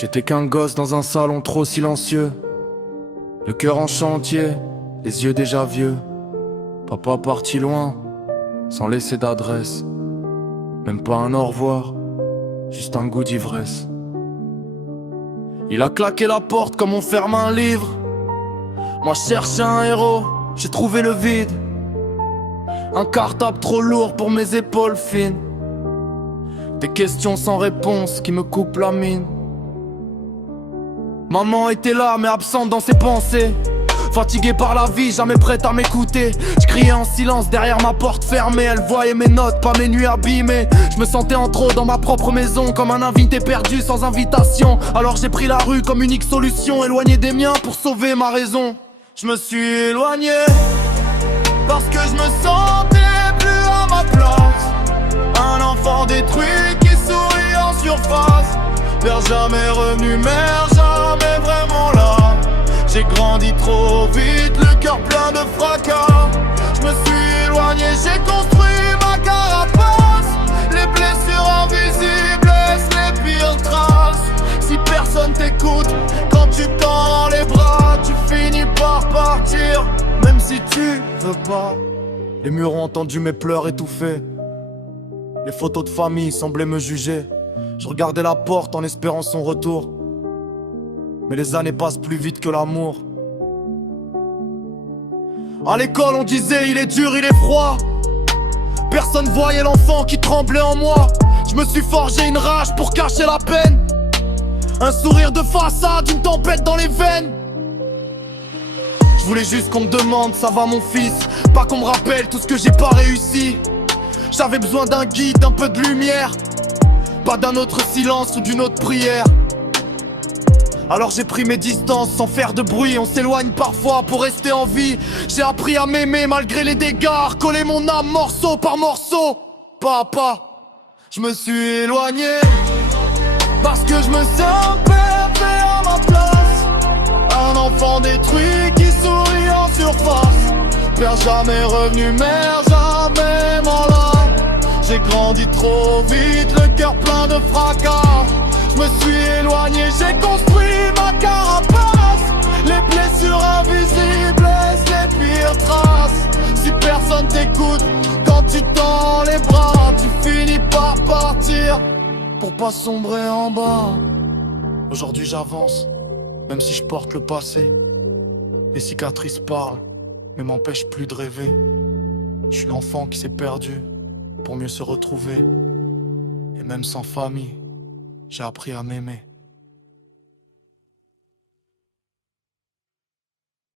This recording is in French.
J'étais qu'un gosse dans un salon trop silencieux, le cœur en chantier, les yeux déjà vieux. Papa parti loin, sans laisser d'adresse. Même pas un au revoir, juste un goût d'ivresse. Il a claqué la porte comme on ferme un livre. Moi je cherchais un héros, j'ai trouvé le vide. Un cartable trop lourd pour mes épaules fines. Des questions sans réponse qui me coupent la mine. Maman était là mais absente dans ses pensées. Fatiguée par la vie, jamais prête à m'écouter. Je criais en silence derrière ma porte fermée. Elle voyait mes notes, pas mes nuits abîmées. Je me sentais en trop dans ma propre maison, comme un invité perdu sans invitation. Alors j'ai pris la rue comme unique solution, éloigné des miens pour sauver ma raison. Je me suis éloigné parce que je me sentais plus à ma place. Un enfant détruit qui sourit en surface. Vers jamais revenu, mère, jamais vraiment là. J'ai grandi trop vite, le cœur plein de fracas. Je me suis éloigné, j'ai construit ma carapace. Les blessures invisibles laissent les pires traces. Si personne t'écoute, quand tu tends les bras, tu finis par partir. Même si tu veux pas. Les murs ont entendu mes pleurs étouffés. Les photos de famille semblaient me juger. Je regardais la porte en espérant son retour. Mais les années passent plus vite que l'amour. À l'école on disait il est dur, il est froid. Personne voyait l'enfant qui tremblait en moi. Je me suis forgé une rage pour cacher la peine. Un sourire de façade, une tempête dans les veines. Je voulais juste qu'on me demande ça va mon fils. Pas qu'on me rappelle tout ce que j'ai pas réussi. J'avais besoin d'un guide, d'un peu de lumière. Pas d'un autre silence ou d'une autre prière. Alors j'ai pris mes distances sans faire de bruit. On s'éloigne parfois pour rester en vie. J'ai appris à m'aimer malgré les dégâts. Recoller mon âme morceau par morceau. Papa, je me suis éloigné parce que je me sens perdu à ma place. Un enfant détruit qui sourit en surface. Père jamais revenu, mère jamais m'en là. J'ai grandi trop vite, le cœur plein de fracas. Je me suis éloigné, j'ai construit ma carapace. Les blessures invisibles laissent les pires traces. Si personne t'écoute, quand tu tends les bras, tu finis par partir pour pas sombrer en bas. Aujourd'hui j'avance, même si je porte le passé. Les cicatrices parlent, mais m'empêchent plus de rêver. Je suis l'enfant qui s'est perdu pour mieux se retrouver. Et même sans famille, j'ai appris à m'aimer.